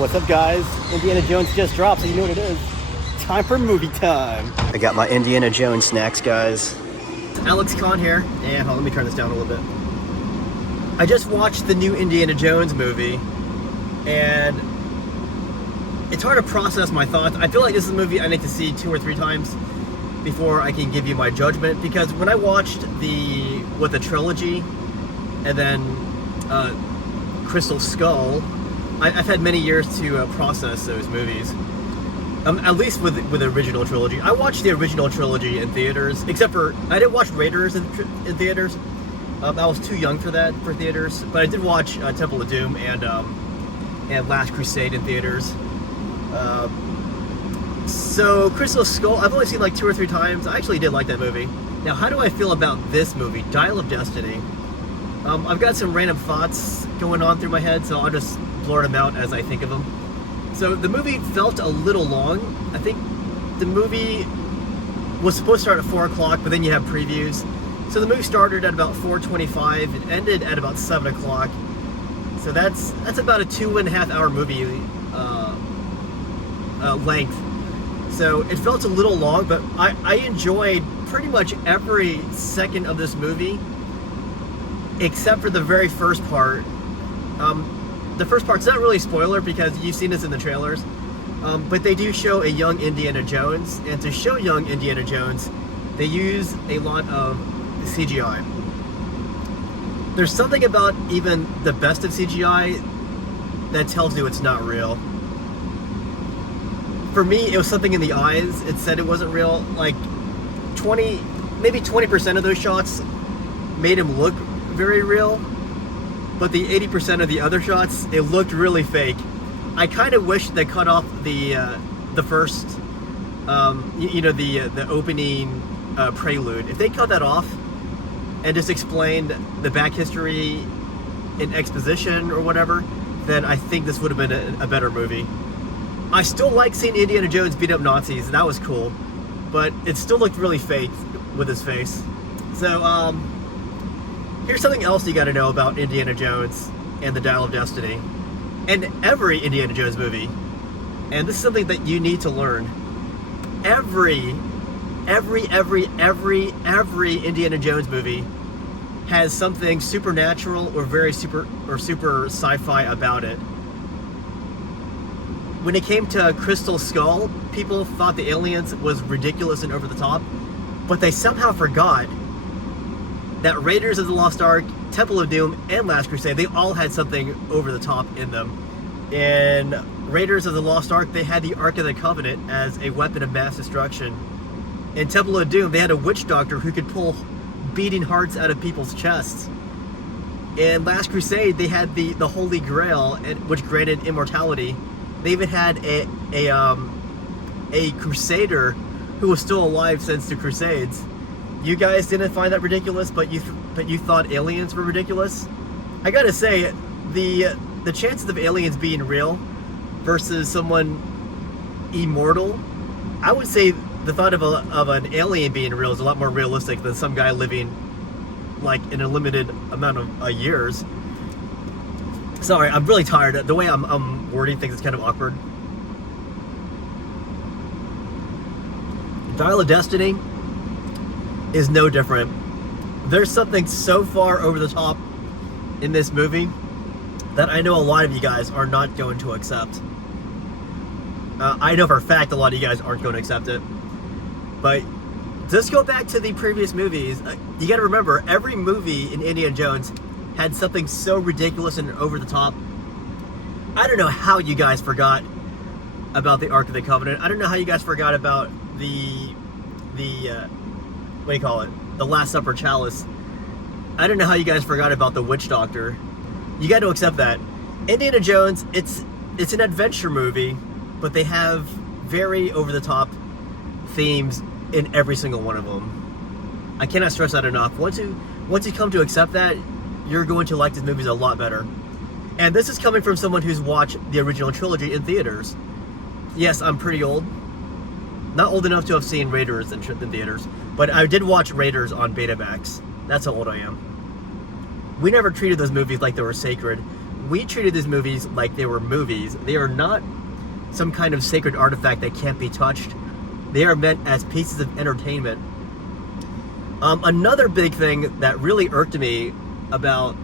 What's up, guys? Indiana Jones just dropped, so you know what it is. Time for movie time. I got my Indiana Jones snacks, guys. Alex Kahn here, and let me turn this down a little bit. I just watched the new Indiana Jones movie, and it's hard to process my thoughts. I feel like this is a movie I need to see 2 or 3 times before I can give you my judgment, because when I watched the trilogy and then Crystal Skull, I've had many years to process those movies. At least with the original trilogy. I watched the original trilogy in theaters, except for I didn't watch Raiders in theaters. I was too young for that for theaters, but I did watch Temple of Doom and Last Crusade in theaters. So Crystal Skull, I've only seen like 2 or 3 times. I actually did like that movie. Now, how do I feel about this movie, Dial of Destiny? I've got some random thoughts going on through my head, so I'll just blurt them out as I think of them. So the movie felt a little long. I think the movie was supposed to start at 4 o'clock, but then you have previews. So the movie started at about 4:25. It ended at about 7 o'clock. So that's about a 2.5 hour movie length. So it felt a little long, but I enjoyed pretty much every second of this movie, except for the very first part. The first part's not really a spoiler because you've seen this in the trailers, but they do show a young Indiana Jones, and to show young Indiana Jones, they use a lot of CGI. There's something about even the best of CGI that tells you it's not real. For me, it was something in the eyes. It said it wasn't real. Like maybe 20% of those shots made him look very real, but the 80% of the other shots, it looked really fake. I kind of wish they cut off the first, the opening prelude. If they cut that off and just explained the back history in exposition or whatever, then I think this would have been a better movie. I still like seeing Indiana Jones beat up Nazis, and that was cool, but it still looked really fake with his face. So, here's something else you gotta know about Indiana Jones and the Dial of Destiny, and every Indiana Jones movie, and this is something that you need to learn. Every Indiana Jones movie has something supernatural or super sci-fi about it. When it came to Crystal Skull, people thought the aliens was ridiculous and over the top, but they somehow forgot that Raiders of the Lost Ark, Temple of Doom, and Last Crusade, they all had something over the top in them. In Raiders of the Lost Ark, they had the Ark of the Covenant as a weapon of mass destruction. In Temple of Doom, they had a witch doctor who could pull beating hearts out of people's chests. In Last Crusade, they had the Holy Grail, which granted immortality. They even had a crusader who was still alive since the Crusades. You guys didn't find that ridiculous, but you thought aliens were ridiculous? I gotta say, the chances of aliens being real versus someone immortal, I would say the thought of an alien being real is a lot more realistic than some guy living like in a limited amount of years. Sorry, I'm really tired. The way I'm wording things is kind of awkward. Dial of Destiny is no different. There's something so far over the top in this movie that I know a lot of you guys are not going to accept. I know for a fact a lot of you guys aren't going to accept it. But just go back to the previous movies. You got to remember, every movie in Indiana Jones had something so ridiculous and over the top. I don't know how you guys forgot about the Ark of the Covenant. I don't know how you guys forgot about the what do you call it? The Last Supper chalice. I don't know how you guys forgot about the witch doctor. You got to accept that. Indiana Jones, it's an adventure movie, but they have very over the top themes in every single one of them. I cannot stress that enough. Once you come to accept that, you're going to like these movies a lot better. And this is coming from someone who's watched the original trilogy in theaters. Yes, I'm pretty old. Not old enough to have seen Raiders in theaters, but I did watch Raiders on Betamax. That's how old I am. We never treated those movies like they were sacred. we treated these movies like they were movies. They are not some kind of sacred artifact that can't be touched. They are meant as pieces of entertainment. Another big thing that really irked me about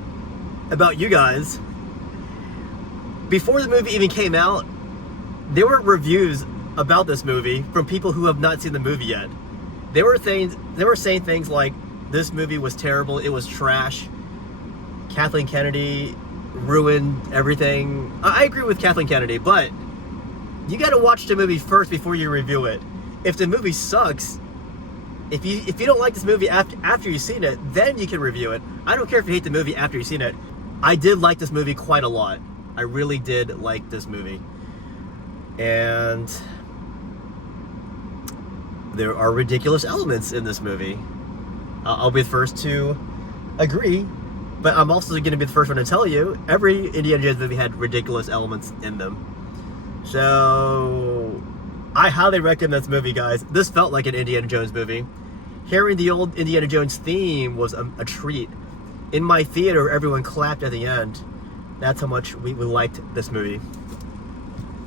you guys, before the movie even came out, there were reviews about this movie from people who have not seen the movie yet. They were saying things like, this movie was terrible, it was trash, Kathleen Kennedy ruined everything. I agree with Kathleen Kennedy, but you gotta watch the movie first before you review it. If the movie sucks, if you don't like this movie after you've seen it, then you can review it. I don't care if you hate the movie after you've seen it. I did like this movie quite a lot. I really did like this movie. And there are ridiculous elements in this movie. I'll be the first to agree, but I'm also going to be the first one to tell you, every Indiana Jones movie had ridiculous elements in them. So I highly recommend this movie, guys. This felt like an Indiana Jones movie. Hearing the old Indiana Jones theme was a treat. In my theater, everyone clapped at the end. That's how much we liked this movie.